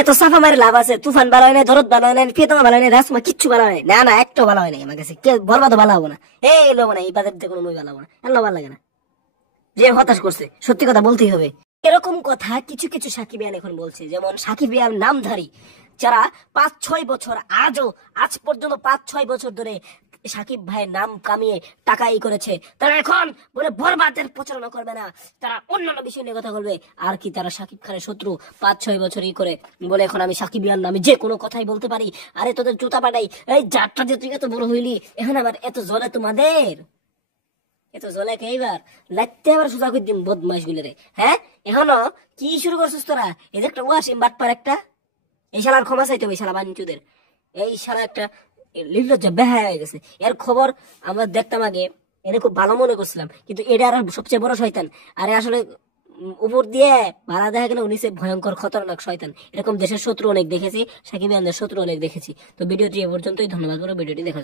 এত সাফা মারে লাভ আছে? তুফান ভালো হয় না, দরদ ভালো হয় না, প্রিয়তমা ভালো হয় না, রাসমা কিচ্ছু ভালো হয় না। না একটা ভালো হয় না আমার কাছে। কে বরবাদ ভালো হবো না, এই লোবো না, এই বাজার দিয়ে কোনো মুভি ভালো হবো না, আল্লাহ ভালো লাগে না। যে হতাশ করছে, সত্যি কথা বলতেই হবে। এরকম কথা কিছু কিছু সাকিবিয়ান এখন বলছে, যেমন সাকিবিয়ান নামধারী যারা 5-6 বছর, আজ পর্যন্ত 5-6 বছর ধরে সাকিব ভাইয়ের নাম কামিয়ে টাকা করেছে, তারা এখন বলে বরবাদের প্রচারণা করবে না, তারা অন্যান্য বিষয় নিয়ে কথা বলবে। আর কি তারা সাকিব খানের শত্রু? 5-6 বছর করে বলে এখন আমি সাকিবিয়ান নামে যে কোনো কথাই বলতে পারি। আরে তোদের জুতা পাঠাই, এই যাত্রা দিয়ে তুই এত বড় হইলি, এখন আবার এত জ্বলে তোমাদের? এত জ্বলে কে এইবার? লাগতে আবার সোজা করে দিন বদমাইশ গুলো রে। হ্যাঁ, এখনো কি শুরু করছিস তোরা? এই যে একটা ওয়াসিম বাটপার একটা, এই শালার ক্ষমা চাইতে হবে, শালা বাঞ্চুদের। এই শালা একটা নির্লজ্জা বেহায়া হয়ে গেছে। এর খবর আমরা দেখতাম আগে, এর খুব ভালো মনে করছিলাম, কিন্তু এটা আর সবচেয়ে বড় শয়তান। আরে আসলে উপর দিয়ে ভাড়া দেখা গেলে নিচে ভয়ঙ্কর খতরনাক শয়তান। এরকম দেশের শত্রু অনেক দেখেছি, সাকিব খানের শত্রু অনেক দেখেছি। তো ভিডিওটি এ পর্যন্তই, ধন্যবাদ পুরো ভিডিওটি দেখার জন্য।